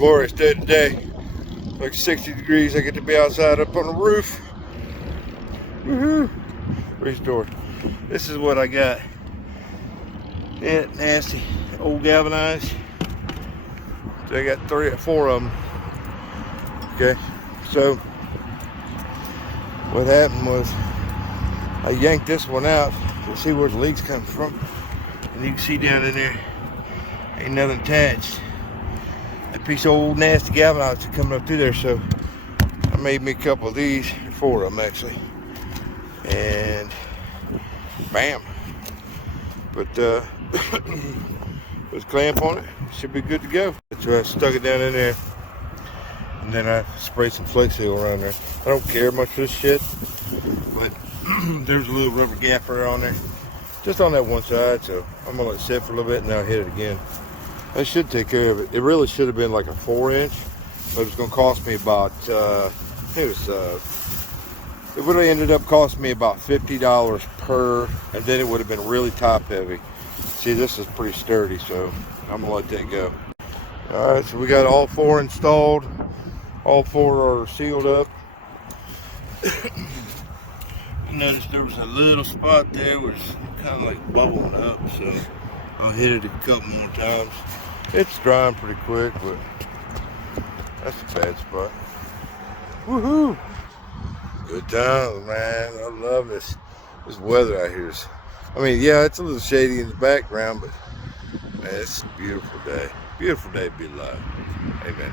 glorious day today. Like 60 degrees. I get to be outside up on the roof. Woohoo! Restore. This is what I got. Yeah, nasty. Old galvanized. So I got 3 or 4 of them. Okay, so what happened was I yanked this one out to see where the leak's coming from. And you can see down in there, ain't nothing attached. That piece of old nasty galvanized coming up through there. So I made me a couple of these, 4 of them actually. And bam. But put a clamp on it, should be good to go. So I stuck it down in there, and then I sprayed some Flex Seal around there. I don't care much for this shit, but there's a little rubber gapper on there, just on that one side. So I'm gonna let it sit for a little bit, and then I'll hit it again. That should take care of it. It really should have been like a 4-inch, but it was gonna cost me about it would have ended up costing me about $50 per, and then it would have been really top heavy. See, this is pretty sturdy, so I'm gonna let that go. All right, so we got all 4 installed. All 4 are sealed up. You notice there was a little spot there where it's kind of like bubbling up, so I'll hit it a couple more times. It's drying pretty quick, but that's a bad spot. Woohoo! Good times, man. I love this weather out here. I mean, yeah, it's a little shady in the background, but man, it's a beautiful day. Beautiful day to be alive. Amen.